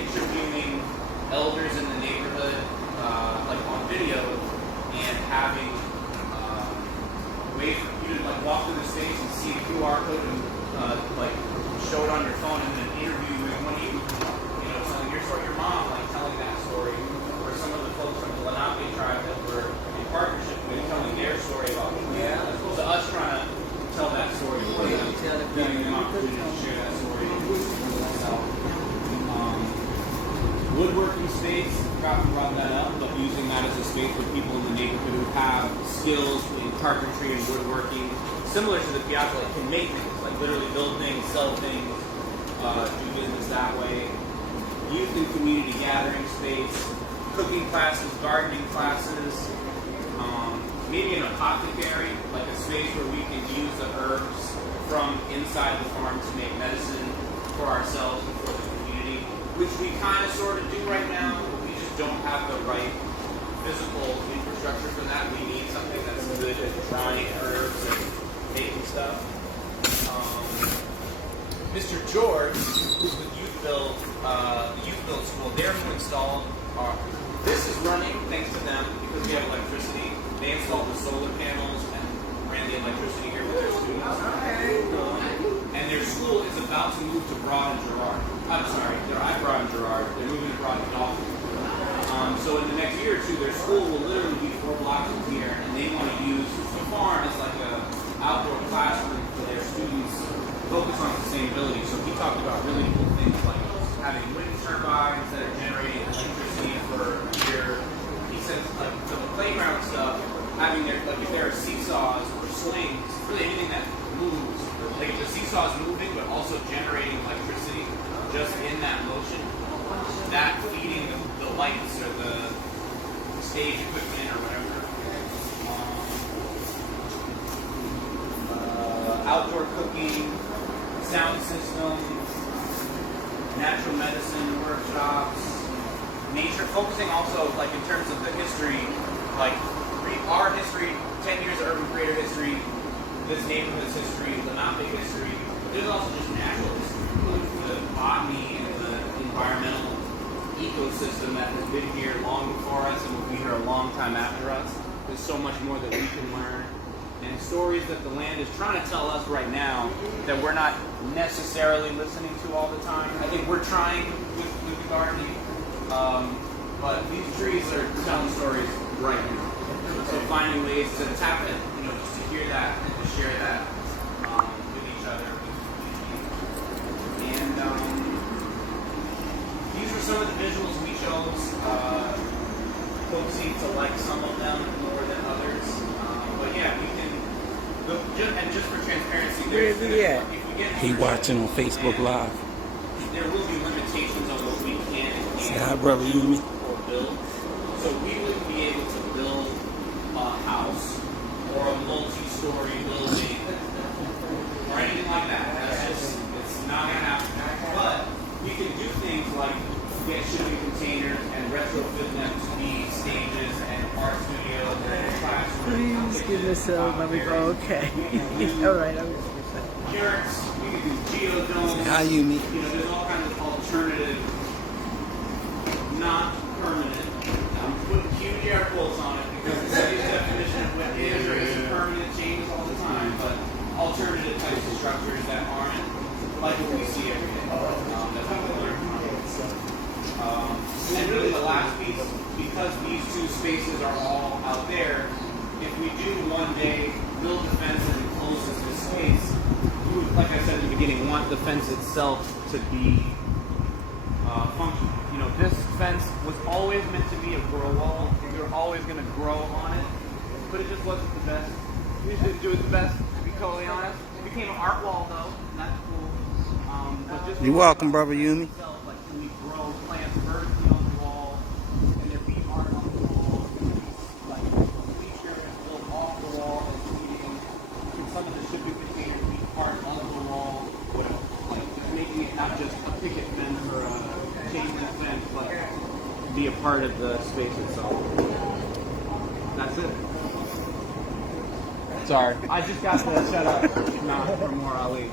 interviewing elders in the neighborhood, like on video, and having ways for you to like walk through the space and see the QR code and like show it on your phone, and then interview one of you, telling your story, your mom, like telling that story, or some of the folks from the Lenape tribe that were in partnership with telling their story about it. Yeah. As opposed to us trying to tell that story for them, giving them opportunity to share that story. So, woodworking space, forgot to brought that up, but using that as a space for people in the neighborhood who have skills in carpentry and woodworking, similar to the piazza, like can make things, like literally build things, sell things, do business that way. Youth and community gathering space, cooking classes, gardening classes, maybe an apothecary, like a space where we can use the herbs from inside the farm to make medicine for ourselves and for the community, which we kind of sort of do right now, but we just don't have the right physical infrastructure for that. We need something that's good at drying herbs and making stuff. Mr. George, who's with the Youth Build School, they're who installed this is running thanks to them because we have electricity. They installed the solar panels and ran the electricity here with their students. And their school is about to move to Broad and Girard. I'm sorry, they're at Broad and Girard. They're moving to Broad and Dolphin. So in the next year or two, their school will literally be 4 blocks from here, and they want to use the farm as like an outdoor classroom for their students, focus on sustainability. So he talked about really cool things like having wind turbines that are generating electricity for here. He said like for the playground stuff, having their like if there are seesaws or slings, really anything that moves, like if the seesaw is moving but also generating electricity just in that motion, that feeding the lights or the stage equipment or whatever. Outdoor cooking, sound systems, natural medicine workshops, nature, focusing also like in terms of the history, like our history, 10 years of urban creator history, this neighborhood's history, Lenape history. There's also just natural history, the botany and the environmental ecosystem that has been here long before us and will be here a long time after us. There's so much more that we can learn. And stories that the land is trying to tell us right now that we're not necessarily listening to all the time. I think we're trying with the gardening, but these trees are telling stories right now. So finding ways to tap it, just to hear that and to share that with each other. And these were some of the visuals we chose. Folks seem to like some of them more than others. But yeah, we can. And just for transparency, he watching on Facebook Live. There will be limitations on what we can and Say can't hi, brother Yumi. or build. So we wouldn't be able to build a house or a multi-story building or anything like that. It's not gonna happen. But we can do things like get shipping containers and retrofit them to be stages and art studios and classrooms. Please give us a let me go. Okay. All right. Yurts, we can do geodomes. Hi, Yumi. There's all kinds of alternative, not permanent. I'm putting huge air quotes on it because the city's definition of what is or isn't permanent changes all the time, but alternative types of structures that aren't like what we see every day. That's what we learn from. And really the last piece, because these two spaces are all out there, if we do one day build the fence and enclose this space, we would, like I said at the beginning, want the fence itself to be functional. This fence was always meant to be a grow wall. We were always going to grow on it, but it just wasn't the best. We didn't do it the best, to be totally honest. It became an art wall though, and that's cool. But just You're welcome, brother Yumi. like, can we grow plants vertically on the wall? Can there be art on the wall? Like bleachers built off the wall and seating? Can some of the shipping containers be part of the wall? Like making it not just a picket fence or a chain link fence, but be a part of the space itself. That's it. Sorry, I just got to shut up. Not for more Ali.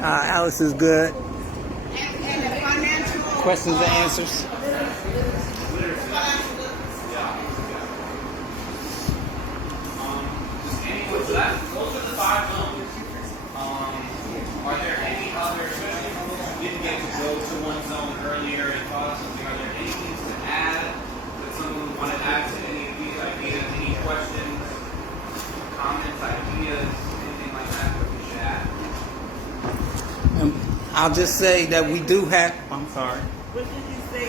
Alice is good. And the financial questions and answers? So those are the 5 zones. Are there any other, especially if you didn't get to go to one zone earlier and thought of something, are there any things to add that someone would want to add to any of these ideas? Any questions, comments, ideas, anything like that that we should add? I'll just say that we do have. I'm sorry. What did you say?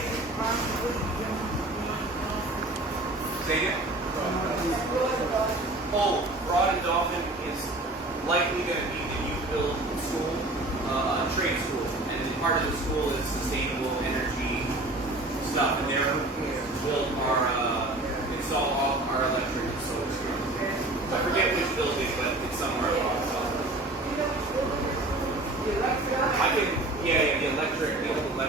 Say again? Oh, Broad and Dolphin is likely going to be the youth build school, a trade school, and part of the school is sustainable energy stuff, and they're build our install all our electric and solar systems. I forget which building, but it's somewhere along the top. I can, the electric building is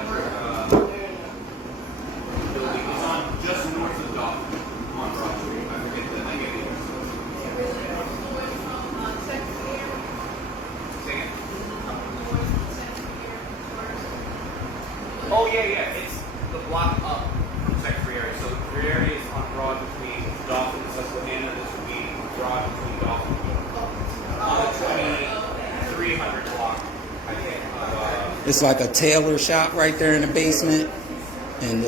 on just north of Dolphin on Broad Street. I forget the name. Oh yeah, it's the block up from Secretary area. So the Secretary area is on Broad between Dolphin and Susquehanna. This would be Broad between Dolphin on the 2300 block, I think. It's like a tailor shop right there in the basement, and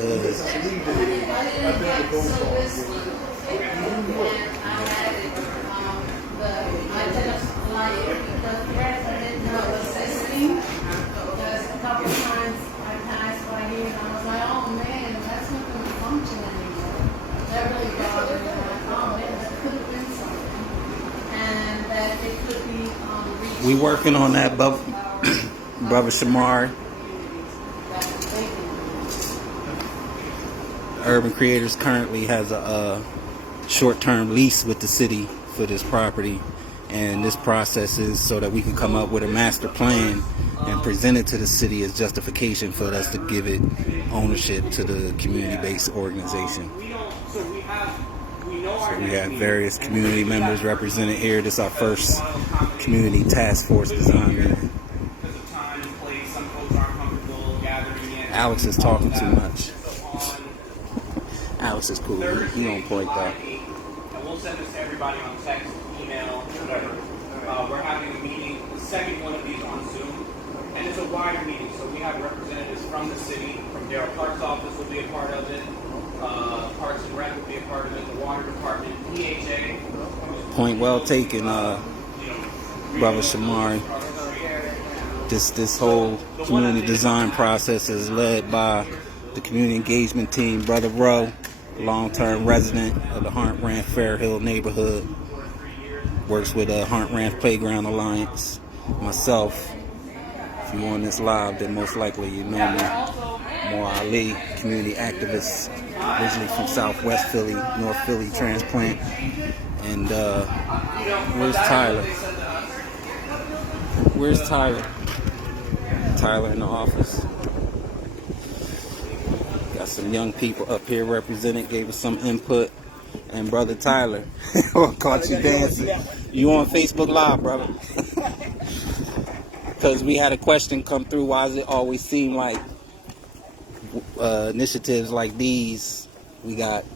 we working on that, Brother Shamar. Urban Creators currently has a short-term lease with the city for this property, and this process is so that we can come up with a master plan and present it to the city as justification for us to give it ownership to the community-based organization. So we have various community members represented here. This is our first community task force design meeting. Alex is talking too much. Alex is cool. He don't point that. And we'll send this to everybody on text, email, whatever. We're having a meeting, the second one of these on Zoom, and it's a wider meeting. So we have representatives from the city, from Darrell Clark's office will be a part of it. Parks and Rec will be a part of it. The Water Department, EHA. Point well taken, Brother Shamari. This whole community design process is led by the community engagement team, Brother Rowe, long-term resident of the Hart Ranch Fairhill neighborhood, works with Hart Ranch Playground Alliance. Myself, if you're on this live, then most likely you know me. Moore Ali, community activist, originally from Southwest Philly, North Philly transplant. And where's Tyler? Where's Tyler? Tyler in the office. Got some young people up here represented, gave us some input. And Brother Tyler, caught you dancing. You on Facebook Live, brother? Because we had a question come through. Why does it always seem like initiatives like these, we got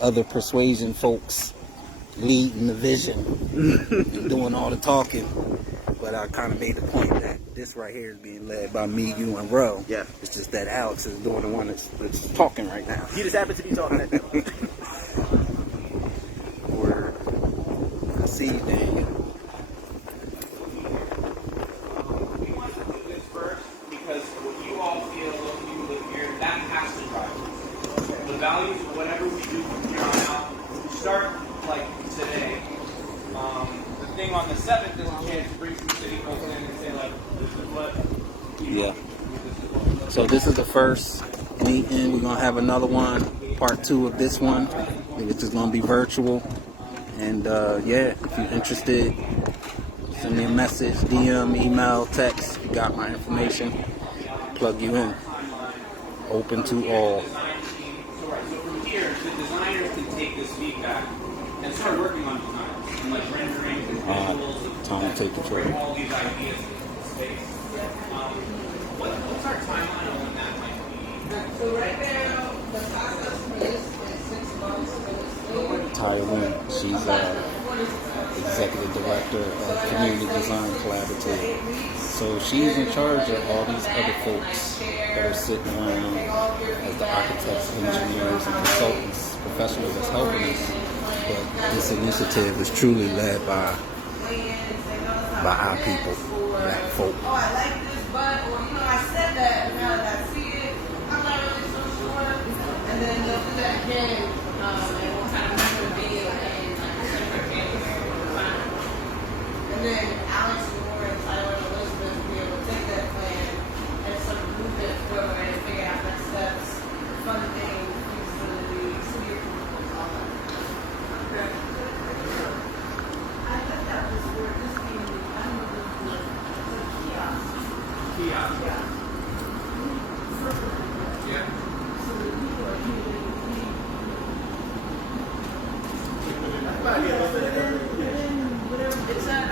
other persuasion folks leading the vision and doing all the talking? But I kind of made the point that this right here is being led by me, you, and Ro. Yeah. It's just that Alex is doing the one that's talking right now. He just happens to be talking right now. Word. I see you, Daniel. We want to do this first because what you all feel, what you live here, that has to drive us. The values of whatever we do from here on out, start like today. The thing on the 7th is a chance to bring some city folks in and say, like, this is what Yeah. So this is the first meeting. We're going to have another one, part 2 of this one, which is going to be virtual. And yeah, if you're interested, send me a message, DM, email, text. You got my information. Plug you in. Open to all. So from here, the designers can take this feedback and start working on designs, and like rendering and visuals, Tom will take control. all these ideas into space. What's our timeline on when that might Goodwin. She's executive director of Community Design Collaborative. So she's in charge of all these other folks that are sitting around as the architects, engineers, and consultants, professionals that's helping us. But this initiative is truly led by our people, black folk. Oh, I like this, but, or, I said that, but now that I see it, I'm not really so sure. And then they'll do that again, and we'll kind of make a video and send her candy. And then Alex and Warren, Tyler, and Elizabeth will be able to take that plan and sort of move it forward and figure out next steps, funding, feasibility, city approval, all that. Okay. I thought that was where this came in. I don't know if it was a kiosk. Kiosk. Yeah. Yeah. So the people are using It's at,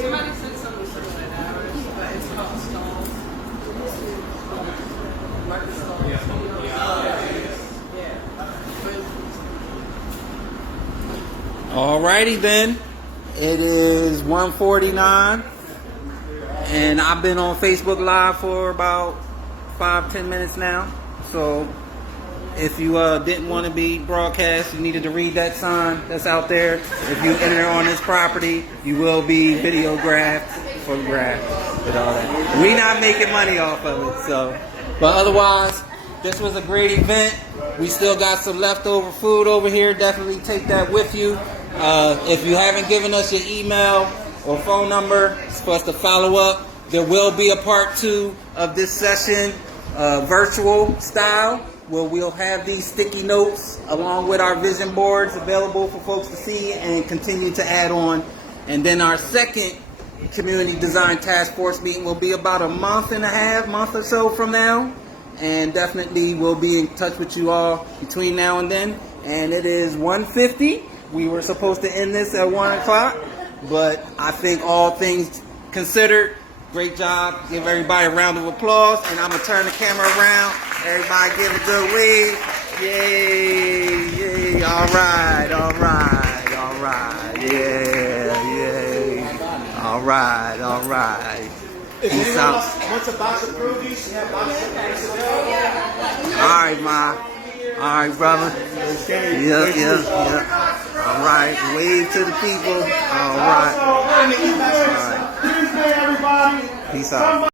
somebody said something similar to ours, but it's called Stalls. Marcus Stalls. Yeah. Alrighty then. It is 1:49, and I've been on Facebook Live for about 5-10 minutes now. So if you didn't want to be broadcast, you needed to read that sign that's out there. If you enter on this property, you will be videographed, photographed, and all that. We not making money off of it, so. But otherwise, this was a great event. We still got some leftover food over here. Definitely take that with you. If you haven't given us your email or phone number for us to follow up, there will be a part 2 of this session, virtual style, where we'll have these sticky notes along with our vision boards available for folks to see and continue to add on. And then our second Community Design Task Force meeting will be about a month or so from now. And definitely we'll be in touch with you all between now and then. And it is 1:50. We were supposed to end this at 1 o'clock, but I think all things considered, great job. Give everybody a round of applause. And I'm going to turn the camera around. Everybody give a good wave. Yay, yay. All right. Yeah, yay. All right. If Peace anyone out. else wants a box of Rubies, you have boxes of Rubies available. All right, Ma. All right, brother. Yeah. All right. Wave to the people. All right. Also, on the East Tuesday, everybody. Peace out.